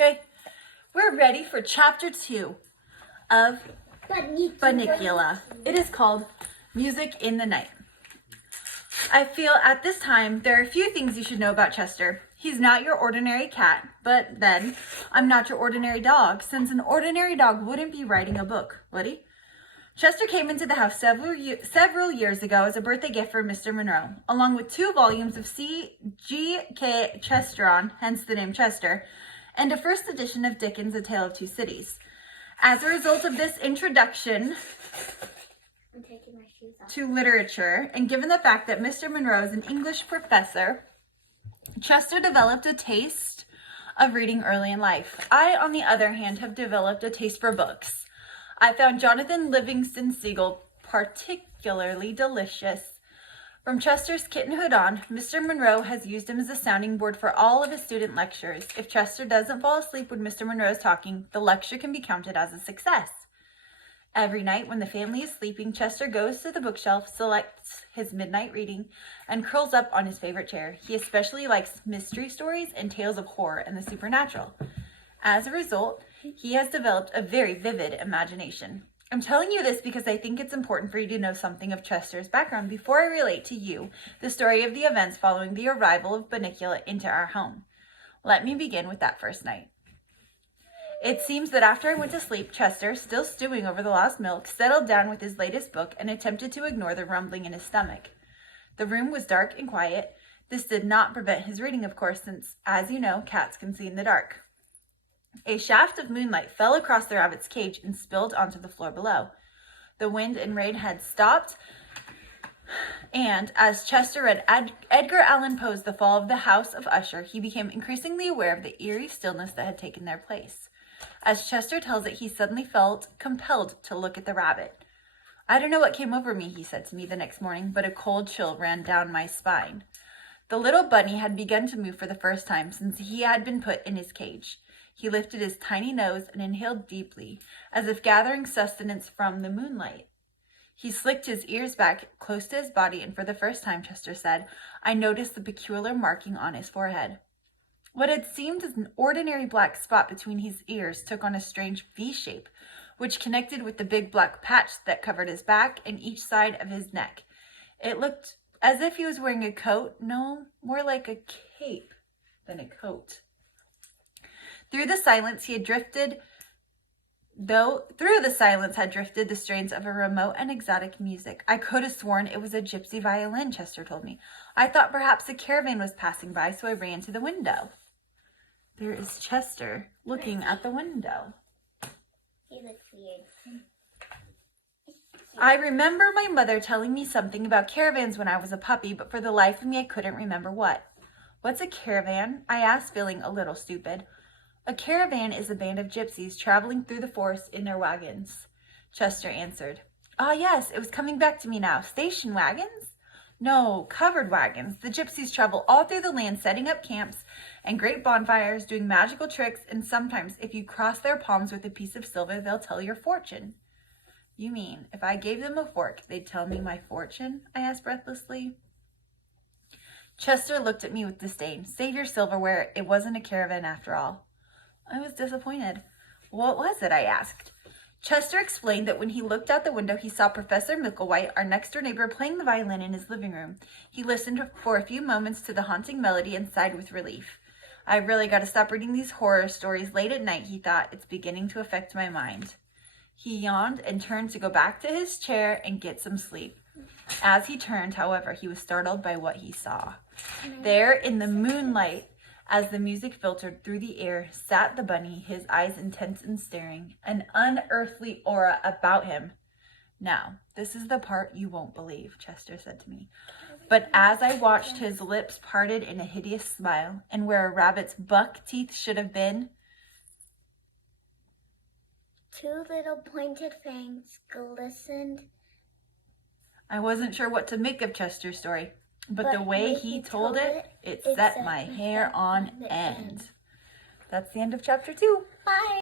Okay, we're ready for chapter 2 of Bunnicula. It is called Music in the Night. I feel at this time there are a few things you should know about Chester. He's not your ordinary cat, but then I'm not your ordinary dog, since an ordinary dog wouldn't be writing a book, would he? Chester came into the house several years ago as a birthday gift for Mr. Monroe, along with 2 volumes of C.G.K. Chesteron, hence the name Chester, and a first edition of Dickens' A Tale of Two Cities. As a result of this introduction to literature, and given the fact that Mr. Monroe is an English professor, Chester developed a taste of reading early in life. I, on the other hand, have developed a taste for books. I found Jonathan Livingston Seagull particularly delicious. From Chester's kittenhood on, Mr. Monroe has used him as a sounding board for all of his student lectures. If Chester doesn't fall asleep when Mr. Monroe is talking, the lecture can be counted as a success. Every night when the family is sleeping, Chester goes to the bookshelf, selects his midnight reading, and curls up on his favorite chair. He especially likes mystery stories and tales of horror and the supernatural. As a result, he has developed a very vivid imagination. I'm telling you this because I think it's important for you to know something of Chester's background before I relate to you the story of the events following the arrival of Bunnicula into our home. Let me begin with that first night. It seems that after I went to sleep, Chester, still stewing over the lost milk, settled down with his latest book and attempted to ignore the rumbling in his stomach. The room was dark and quiet. This did not prevent his reading, of course, since, as you know, cats can see in the dark. A shaft of moonlight fell across the rabbit's cage and spilled onto the floor below. The wind and rain had stopped, and as Chester read Edgar Allan Poe's The Fall of the House of Usher, he became increasingly aware of the eerie stillness that had taken their place. As Chester tells it, he suddenly felt compelled to look at the rabbit. "I don't know what came over me," he said to me the next morning, but a cold chill ran down my spine. The little bunny had begun to move for the first time since he had been put in his cage. He lifted his tiny nose and inhaled deeply, as if gathering sustenance from the moonlight. He slicked his ears back close to his body, and for the first time, Chester said, I noticed the peculiar marking on his forehead. What had seemed as an ordinary black spot between his ears took on a strange V shape, which connected with the big black patch that covered his back and each side of his neck. It looked as if he was wearing a coat, no, more like a cape than a coat. Through the silence had drifted the strains of a remote and exotic music. I could have sworn it was a gypsy violin, Chester told me. I thought perhaps a caravan was passing by, so I ran to the window. There is Chester looking at the window. He looks weird. I remember my mother telling me something about caravans when I was a puppy, but for the life of me I couldn't remember what. What's a caravan? I asked, feeling a little stupid. A caravan is a band of gypsies traveling through the forest in their wagons, Chester answered. Ah, yes, it was coming back to me now. Station wagons? No, covered wagons. The gypsies travel all through the land, setting up camps and great bonfires, doing magical tricks, and sometimes, if you cross their palms with a piece of silver, they'll tell your fortune. You mean, if I gave them a fork, they'd tell me my fortune? I asked breathlessly. Chester looked at me with disdain. Save your silverware. It wasn't a caravan after all. I was disappointed. What was it? I asked. Chester explained that when he looked out the window, he saw Professor Micklewhite, our next-door neighbor, playing the violin in his living room. He listened for a few moments to the haunting melody and sighed with relief. I really got to stop reading these horror stories late at night, he thought. It's beginning to affect my mind. He yawned and turned to go back to his chair and get some sleep. As he turned, however, he was startled by what he saw. There in the moonlight, as the music filtered through the air, sat the bunny, his eyes intense and staring, an unearthly aura about him. Now, this is the part you won't believe, Chester said to me. But as I watched, his lips parted in a hideous smile, and where a rabbit's buck teeth should have been, 2 little pointed fangs glistened. I wasn't sure what to make of Chester's story. But the way he told it set my hair on end. That's the end of chapter 2. Bye.